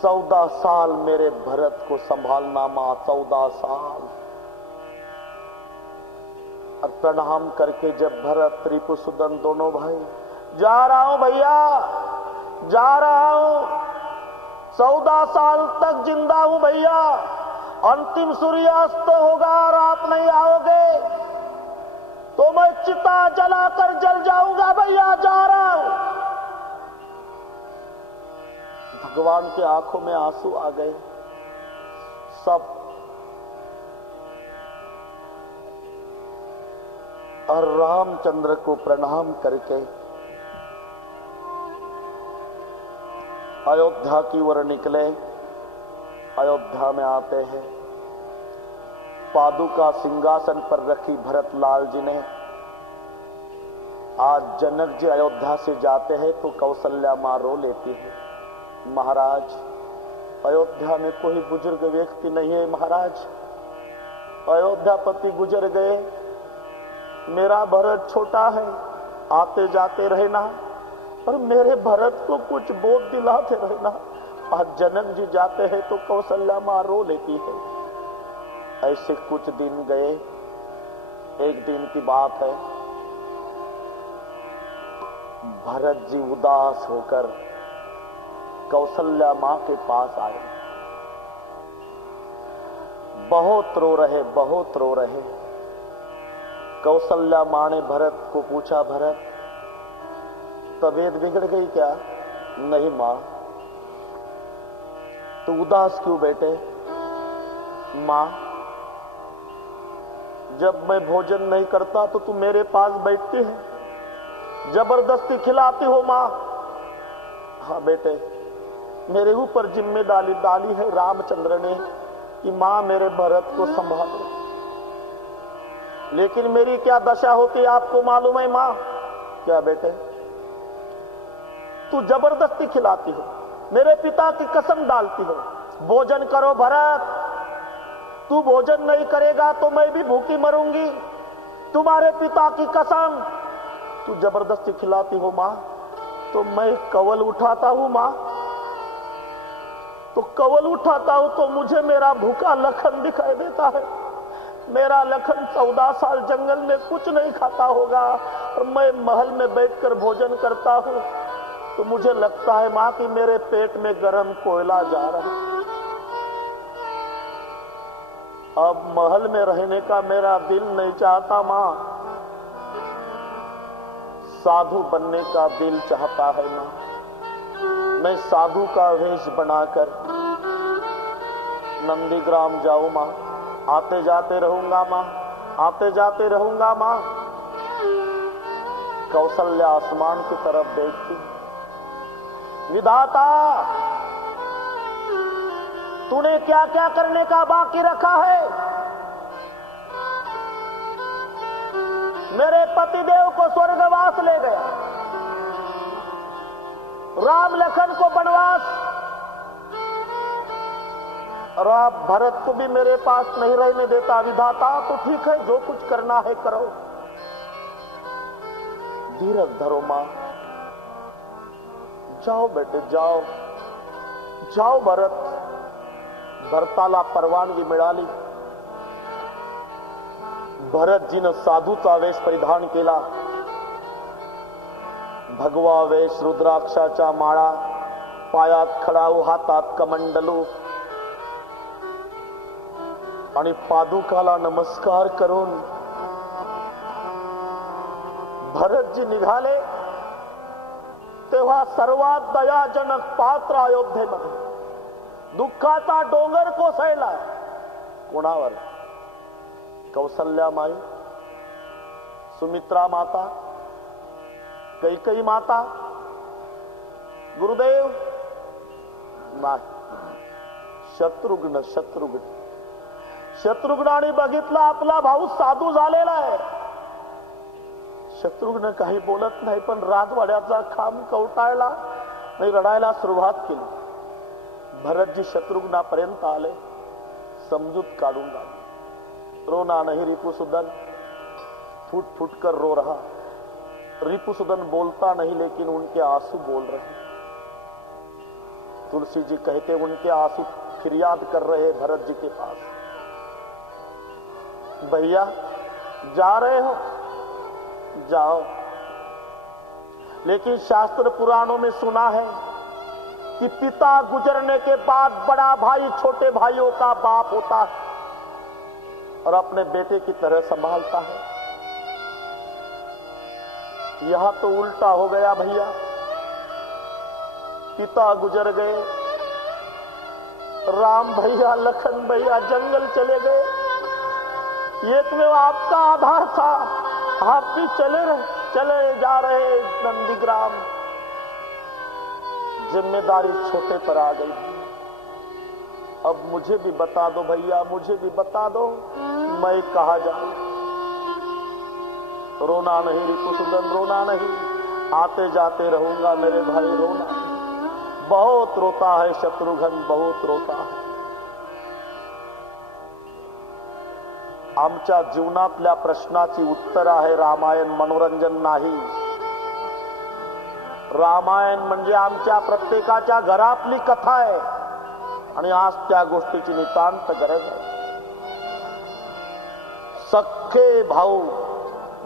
14 साल मेरे भरत को संभालना मां, 14 साल। और प्रणाम करके जब भरत रिपुसुदन दोनों भाई, जा रहा हूं भैया, जा रहा हूं, 14 साल तक जिंदा हूं भैया, अंतिम सूर्यास्त होगा और आप नहीं आओगे तो मैं चिता जलाकर जल जाऊंगा भैया, जा रहा हूं। भगवान के आंखों में आंसू आ गए, सब। और रामचंद्र को प्रणाम करके अयोध्या की ओर निकले। अयोध्या में आते हैं, पादुका सिंहासन पर रखी भरत लाल जी ने। आज जनक जी अयोध्या से जाते हैं तो कौशल्या मां रो लेती है, महाराज अयोध्या में कोई बुजुर्ग व्यक्ति नहीं है महाराज, अयोध्यापति गुजर गए, मेरा भरत छोटा है, आते जाते रहना और मेरे भरत को कुछ बोध दिलाते रहना। आज जनक जी जाते हैं तो कौशल्या मां रो लेती है। ऐसे कुछ दिन गए। एक दिन की बात है, भरत जी उदास होकर कौशल्या मां के पास आए, बहुत रो रहे, बहुत रो रहे। कौशल्या मां ने भरत को पूछा, भरत तबीयत बिगड़ गई क्या? नहीं मां। तो उदास क्यों बेटे? मां जब मैं भोजन नहीं करता तो तू मेरे पास बैठती है, जबरदस्ती खिलाती हो मां। हाँ बेटे, मेरे ऊपर जिम्मेदारी डाली है रामचंद्र ने कि मां मेरे भरत को संभालो, लेकिन मेरी क्या दशा होती आपको मालूम है मां? क्या बेटे? तू जबरदस्ती खिलाती हो, मेरे पिता की कसम डालती हो, भोजन करो भरत, तू भोजन नहीं करेगा तो मैं भी भूखी मरूंगी, तुम्हारे पिता की कसम। तू जबरदस्ती खिलाती हो मां, तो मैं कवल उठाता हूं मां, तो कवल उठाता हूं तो मुझे मेरा भूखा लखन दिखाई देता है। मेरा लखन 14 साल जंगल में कुछ नहीं खाता होगा और मैं महल में बैठकर भोजन करता हूं, तो मुझे लगता है मां कि मेरे पेट में गरम कोयला जा रहा है। अब महल में रहने का मेरा दिल नहीं चाहता मां, साधु बनने का दिल चाहता है मां। मैं साधु का वेश बनाकर नंदीग्राम जाऊं मां, आते जाते रहूंगा मां, आते जाते रहूंगा मां। कौशल्या आसमान की तरफ देखती, विधाता तूने क्या क्या करने का बाकी रखा है? मेरे पतिदेव को स्वर्गवास ले गया, राम लखन को वनवास, और आप भरत को भी मेरे पास नहीं रहने देता। विधाता तो ठीक है, जो कुछ करना है करो, धीरज धरो मां। जाओ बेटे जाओ, जाओ भरत। भरताला परवानगी मिळाली। भरत जी ने साधूचा वेश परिधान केला, भगवा वेश, रुद्राक्षाच्या माळा, पायात खडाऊ, हातात कमंडलू आणि पादुकाला नमस्कार करून भरतजी निघाले। तेव्हा सर्वात दयाजनक पात्र अयोध्येमध्ये दुःखाचा डोंगर कोसळला। कोणावर? कौशल्या माई, सुमित्रा माता, कैकेयी माता, गुरुदेव नाही, शत्रुघ्न शत्रुघ्नाने बघितला आपला भाऊ साधू झालेला आहे. शत्रुघ्न काही बोलत नाही, पण राजवाड्याचा खांब कवटाळला नाही, रडायला सुरुवात केली. भरतजी शत्रुघ्नापर्यंत आले, समजूत काढून लागले. रोना नहीं रिपुसुदन, फूट फूट कर रो रहा. रिपुसुदन बोलता नहीं, लेकिन उनके आंसू बोल रहे. तुलसी जी कहते उनके आंसू फरियाद कर रहे भरत जी के पास. भैया जा रहे हो, जाओ, लेकिन शास्त्र पुराणों में सुना है कि पिता गुजरने के बाद बड़ा भाई छोटे भाइयों का बाप होता है और अपने बेटे की तरह संभालता है. यहां तो उल्टा हो गया भैया. पिता गुजर गए, राम भैया लखन भैया जंगल चले गए. एक में आपका आधार था, आप भी चले जा रहे नंदीग्राम. जिम्मेदारी छोटे पर आ गई. अब मुझे भी बता दो भैया, मुझे भी बता दो, मैं कहा जाऊं. रोना नहीं रिपुसुदन, रोना नहीं, आते जाते रहूंगा मेरे भाई, रोना. बहुत रोता है शत्रुघ्न, बहुत रोता है. आमच्या जीवनातल्या प्रश्नाची उत्तर आहे रामायण, मनोरंजन नाही. रामायण म्हणजे आमच्या प्रत्येकाच्या घरातली कथा आहे आणि आज त्या गोष्टीची नितांत गरज आहे. सख्खे भाऊ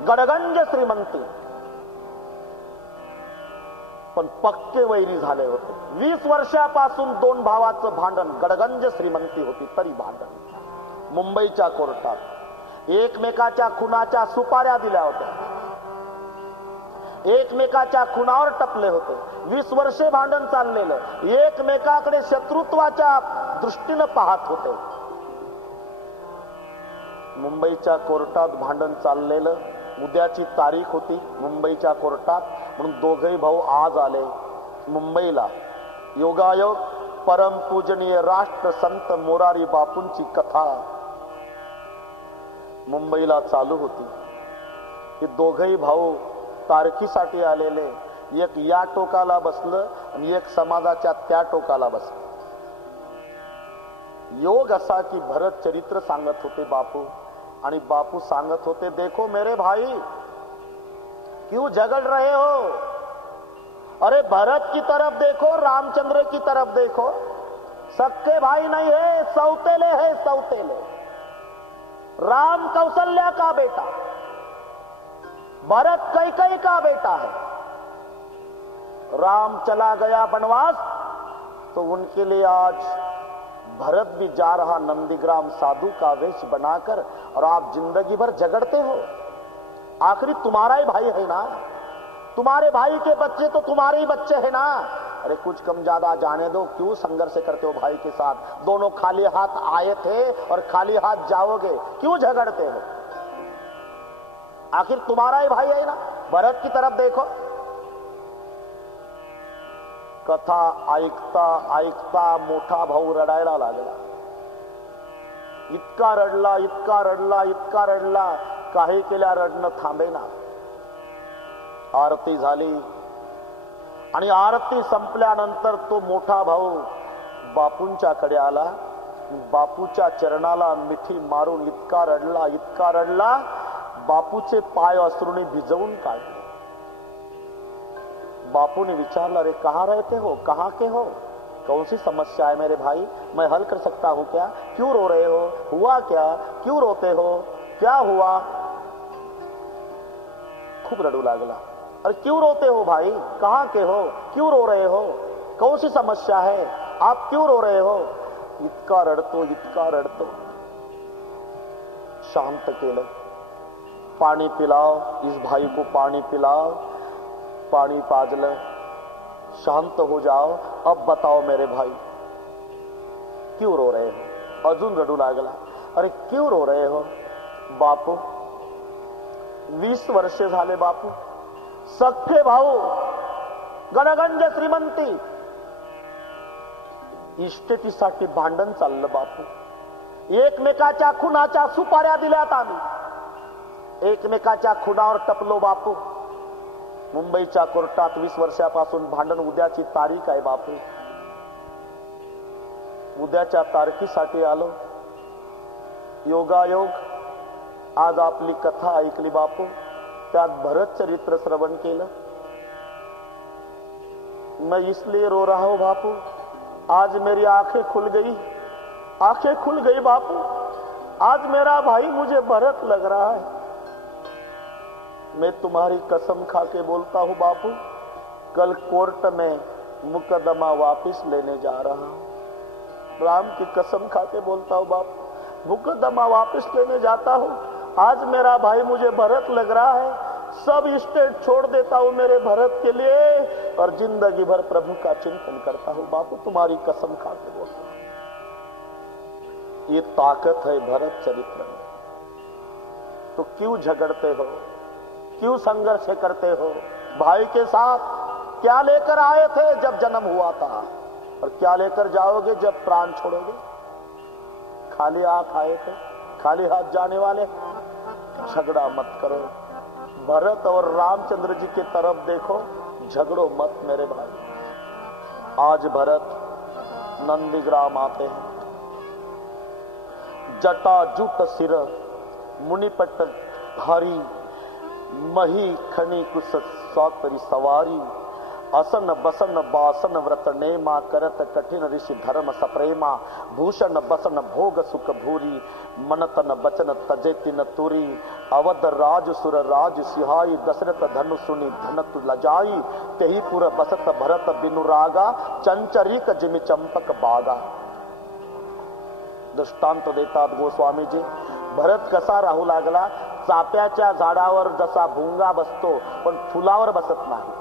गडगंज श्रीमंती, पण पक्के वैरी झाले होते. 20 वर्षापासून दोन भावाचं भांडण, गडगंज श्रीमंती होती तरी भांडण. मुंबईच्या कोर्टात एकमेकाच्या खुनाच्या सुपाऱ्या दिल्या होत्या, एकमेकाच्या खुनावर टपले होते. 20 वर्षे भांडण चाललेलं, एकमेकाकडे शत्रुत्वाच्या दृष्टीनं पाहत होते. मुंबईच्या कोर्टात भांडण चाललेलं, उद्याची तारीख होती मुंबईच्या कोर्टात, म्हणून दोघेही भाऊ आज आले मुंबईला. योगायोग परम पूजनीय राष्ट्र संत मोरारी बापूंची कथा मुंबईला चालू होती. हे दोघेही भाऊ तारखीसाठी आलेले, एक या टोकाला बसलं आणि एक समाजाच्या त्या टोकाला बसलं. योग असा की भरत चरित्र सांगत होते बापू, आणि बापू सांगत होते, देखो मेरे भाई क्यों झगड़ रहे हो. अरे भरत की तरफ देखो, रामचंद्र की तरफ देखो. सक्के भाई नहीं है, सौतेले है, सौतेले. राम कौशल्या का बेटा, भरत कैकई का बेटा है. राम चला गया वनवास तो उनके लिए आज भरत भी जा रहा नंदीग्राम साधु का वेश बनाकर, और आप जिंदगी भर झगड़ते हो. आखिरी तुम्हारा ही भाई है ना, तुम्हारे भाई के बच्चे तो तुम्हारे ही बच्चे हैं ना. अरे कुछ कम ज्यादा जाने दो, क्यों संघर्ष करते हो भाई के साथ. दोनों खाली हाथ आए थे और खाली हाथ जाओगे, क्यों झगड़ते हो. आखिर तुम्हारा ही भाई है ना. भरत की तरफ देखो. कथा ऐकता ऐकता मोठा भाऊ रडायला लागला. इतका रडला, इतका रडला, इतका रडला, काही केल्या रडणं थांबेना. आरती झाली आणि आरती संपल्यानंतर तो मोठा भाऊ बापूंच्याकडे आला. बापूच्या चरणाला मिठी मारून इतका रडला, इतका रडला, बापूचे पाय अश्रूंनी भिजवून काढले. बापू ने विचारला, रे कहाँ रहते हो, कहाँ के हो, कौन सी समस्या है मेरे भाई, मैं हल कर सकता हूं क्या, क्यों रो रहे हो, हुआ क्या, क्यों रोते हो, क्या हुआ. खूब रडू लागला. अरे क्यों रोते हो भाई, कहाँ के हो, क्यों रो रहे हो, कौन सी समस्या है, आप क्यों रो रहे हो. इतका रडतो, इतका रडतो. शांत केलं. पाणी पिलाओ, इस भाई को पाणी पिलाओ. पाणी पाजलं. शांत हो जाओ, अब बताओ मेरे भाई क्यों रो रहे हो. अजून रडू लागला. अरे क्यों रो रहे हो बापू. 20 वर्षे झाले बापू. सख्खे भाऊ, गडगंज श्रीमंती, इस्टेटीसाठी भांडण चाललं बापू. एकमेकाच्या खुनाच्या सुपाऱ्या दिल्यात आम्ही, एकमेकाच्या खुनावर टपलो बापू. मुंबईच्या कोर्टात 20 वर्षापासून भांडण. उद्याची तारीख आहे बापू, उद्याच्या तारखेसाठी आलो. योगायोग आज आपली कथा ऐकली बापू, त्यात भरत चरित्र श्रवण केलं. मैं इसलिए रो रहा हूं बापू, आज मेरी आंखें खुल गई, आंखें खुल गई बापू. आज मेरा भाई मुझे भरत लग रहा है. मैं तुम्हारी कसम खा के बोलता हूं बापू, कल कोर्ट में मुकदमा वापस लेने जा रहा हूं. राम की कसम खा के बोलता हूं बापू, मुकदमा वापस लेने जाता हूं. आज मेरा भाई मुझे भरत लग रहा है. सब स्टेट छोड़ देता हूं मेरे भरत के लिए और जिंदगी भर प्रभु का चिंतन करता हूं बापू. तुम्हारी कसम खा के बोलता हूं. ये ताकत है भरत चरित्र में. तो क्यों झगड़ते हो, क्यों संघर्ष करते हो? भाई के साथ क्या लेकर आए थे जब जन्म हुआ था, और क्या लेकर जाओगे जब प्राण छोड़ोगे? खाली हाथ आए थे, खाली हाथ जाने वाले. झगड़ा मत करो. भरत और रामचंद्र जी की तरफ देखो, झगड़ो मत मेरे भाई. आज भरत नंदीग्राम आते हैं, जटा जुट सिर मुनिपट धारी, मही खनी कुश सौतरी सवारी, असन बसन बासन व्रत नेमा, करत कठिन ऋषि धर्म सप्रेमा, भूषण बसन भोग सुख भूरी, मनतन बचन तजेति न तुरी, अवध राज सुर राज सिहाई, दशरथ धनु सुनी धनतु लजाई, तेही पुर बसत भरत बिनु रागा, चंचरीक जिमि चंपक बागा. दृष्टांत देतात गोस्वामीजी. भरत कसा राहू लागला? चाप्याच्या झाडावर जसा भुंगा बसतो पण फुलावर बसत नाही.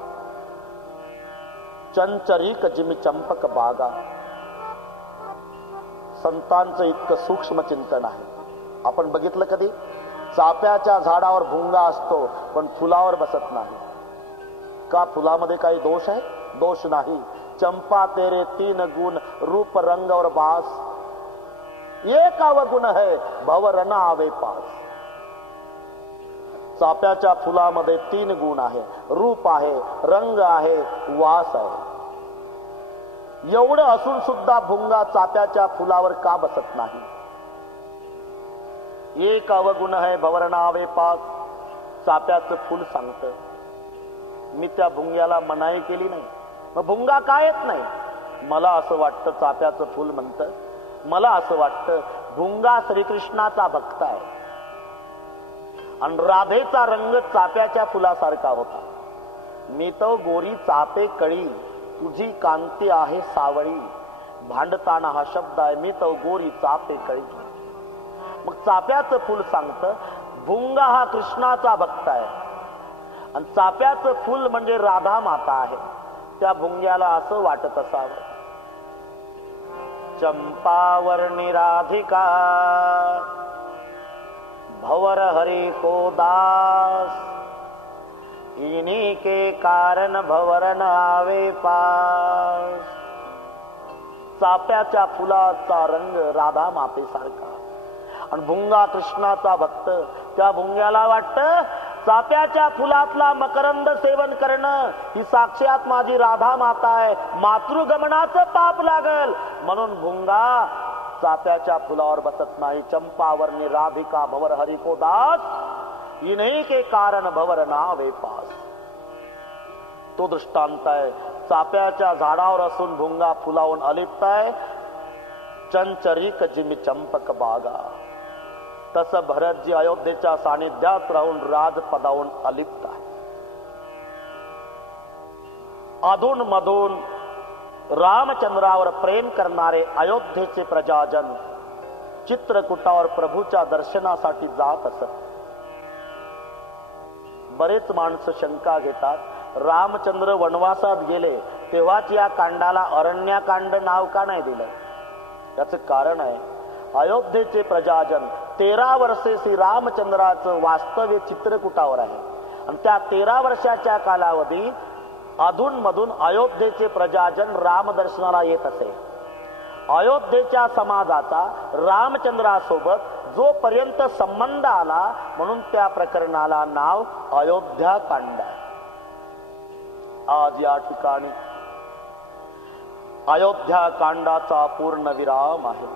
चंचरीक जिमी चंपक बागा. संतांचं इतकं सूक्ष्म चिंतन आहे. आपण बघितलं कधी? चाप्याच्या झाडावर भुंगा असतो पण फुलावर बसत नाही. का फुलामध्ये काही दोष आहे? दोष नाही. चंपा तेरे 3 गुण, रूप रंग और बास, एक अवगुण है भवर न आवे पास. चाप्याच्या फुलामध्ये 3 गुण आहे, रूप आहे, रंग आहे, वास आहे. एवढं असून सुद्धा भुंगा चाप्याच्या फुलावर का बसत नाही? एक अवगुण है भवर न आवे पास. चाप्याचं फुल सांगतं. मी त्या भुंग्याला मनाई केली नाही, मग भुंगा का येत नाही? मला असं वाटतं, चाप्याचं फुल म्हणतं, मला असं वाटतं भुंगा श्रीकृष्णाचा भक्त आहे आणि राधेचा रंग चाप्याच्या फुलासारखा होता. मी तो गोरी चापे कळी, तुझी कांती आहे सावळी. भांडताना हा शब्द आहे, मी तो गोरी चापे कळी. मग चाप्याचं फुल सांगतं भुंगा हा कृष्णाचा भक्त आहे आणि चाप्याचं फुल म्हणजे राधा माता आहे. त्या भुंग्याला असं वाटत असावं, चंपावर्णी राधिका, भवर हरि को दास, इन्हीं के कारण भवर न आवे पास. चाप्याच्या फुलाचा रंग राधा मातेसारखा आणि भुंगा कृष्णाचा भक्त. त्या भुंग्याला वाटतं चाप्याच्या फुलातला मकरंद सेवन करणं ही साक्षात माझी राधा माता आहे, मातृगमनाचं पाप लागल म्हणून भुंगा चाप्याच्या फुलावर बसत नाही. चंपावर्णी राधिका, भवर हरि को दास, इन्हीं के कारण भवर नावे पास. तो दृष्टांत आहे. चाप्याच्या झाडावर असून भुंगा फुलावून अलिप्त आहे. चंचरीक जिमी चंपक बागा. तसं भरतजी अयोध्येच्या सानिध्यात राहून राजपदावून अलिप्त आहे. अधून मधून रामचंद्रावर प्रेम करणारे अयोध्येचे प्रजाजन चित्रकूटावर प्रभूच्या दर्शनासाठी जात असत. बरेच माणसं शंका घेतात, रामचंद्र वनवासात गेले तेव्हाच या कांडाला अरण्याकांड नाव का नाही दिलं? याचं कारण आहे, अयोध्येचे प्रजाजन 13 वर्षे श्री रामचंद्राचं वास्तव्य चित्रकूटावर आहे आणि त्या 13 वर्षाच्या कालावधीत अधून मधून अयोध्येचे प्रजाजन रामदर्शनाला येत असे. अयोध्येच्या समाजाचा रामचंद्रासोबत जोपर्यंत संबंध आला म्हणून त्या प्रकरणाला नाव अयोध्याकांड आहे. आज या ठिकाणी अयोध्याकांडाचा पूर्ण विराम आहे.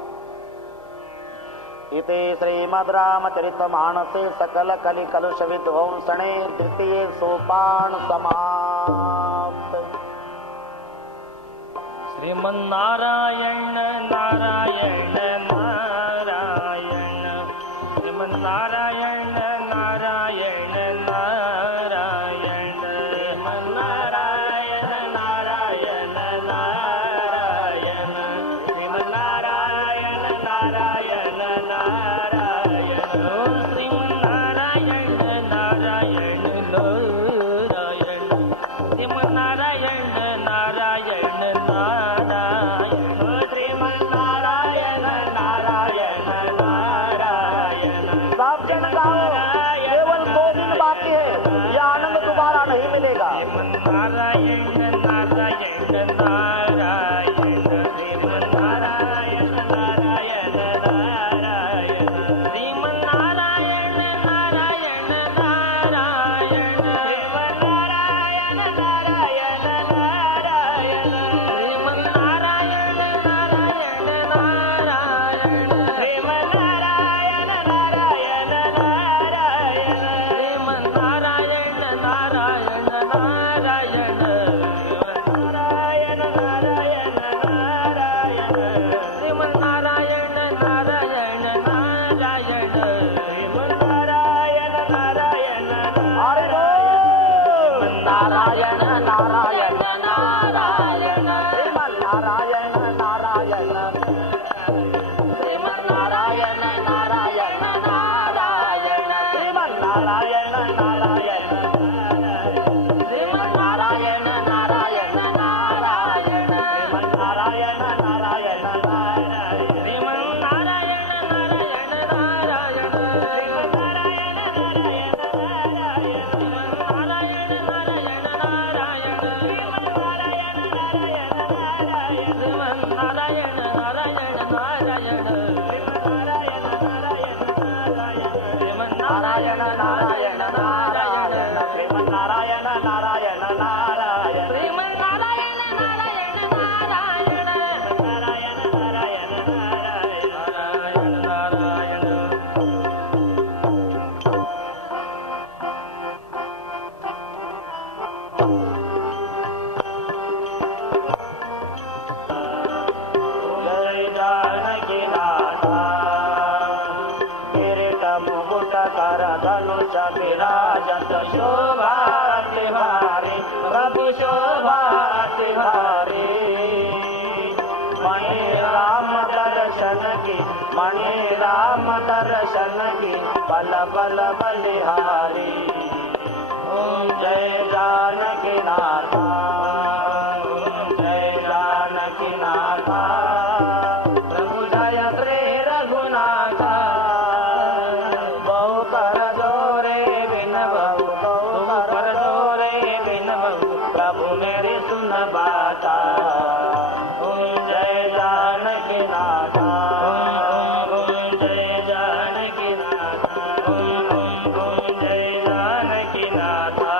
इथे श्रीमद् रामचरित मानसे सकल कली कलुष विध्वंसणे द्वितीय सोपान समाप्त. श्रीमन्नारायण नारायण नारायण श्रीमन्नारायण नारायण नारायण श्रीमन्नारायण नारायण नारायण श्रीमन्नारायण नारायण नारायण श्रीमन्नारायण नारायण नारायण श्रीमन्नारायण नारायण केवल 2 दिन बाकी है, यह आनंद दोबारा नहीं मिलेगा. नारायण नारायण नारायण श्रीमन्नारायण नारायण नारायण श्रीमन्नारायण नारायण नारायण श्रीमन्नारायण नारायण नारायण श्रीमन्नारायण नारायण नारायण श्रीमन्नारायण नारायण नारायण श्रीमन्नारायण नारायण नारायण नारायण नारायण नारायण श्रीमन्नारायण नारायण नारायण श्रीमन्नारायण नारायण अरे नारायण नारायण नारायण श्रीमन्नारायण नारायण श्रीमन्नारायण नारायण नारायण श्रीमन्नारायण नारायण श्रीमन्नारायण नारायण नारायण श्रीमन्नारायण नारायण श्रीमन्नारायण नारायण नारायण श्रीमन्नारायण नारायण नारायण नारायण श्रीमन्नारायण नारायण नारायण नारायण नारायण नारायण नारायण श्रीमन्नारायण नारायण नारायण श्रीमन्नारायण नारायण नारायण नारायण नारायण नारायण जय जानकी नाथा किरीट मुकुट कर धनुष विराजत शोभा तिहारी प्रभु शोभा तिहारी मणि राम दर्शन की मणि राम दर्शन की बल बल बलिहारी. ओम जय जानकी नाथा जय जानकी नाथा प्रभु जय श्री रघुनाथा बहु कर जोरे बिन बहु कर जोरे बिन बहु प्रभु मेरी सुन बाता. ओम जय जानकी नाथा ओम जय जानकी नाथा ओम जय जानकी नाथा.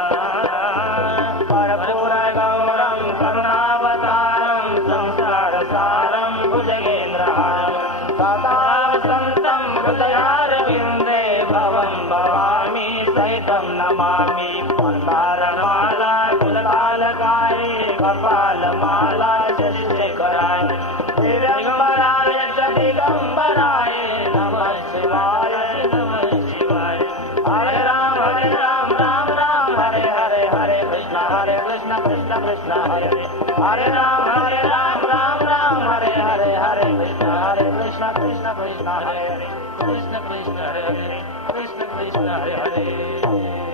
कर्पूर गौरम करुणावतारम संसार सारम भुजगेन्द्रहारम सदा वसंतं हृदयारविन्दे भवं भवामि सहितं नमामि. मन्दारमाला कुलकालकाले कपालमाला शशिशेखराय दिगम्बराय च दिगम्बराय नमः शिवाय नमः शिवाय. हरे राम राम राम हरे हरे हरे कृष्ण कृष्ण कृष्ण हरे हरे राम राम हरे हरे हरे कृष्ण कृष्ण कृष्ण हरे हरे कृष्ण कृष्ण हरे हरे कृष्ण कृष्ण हरे हरे.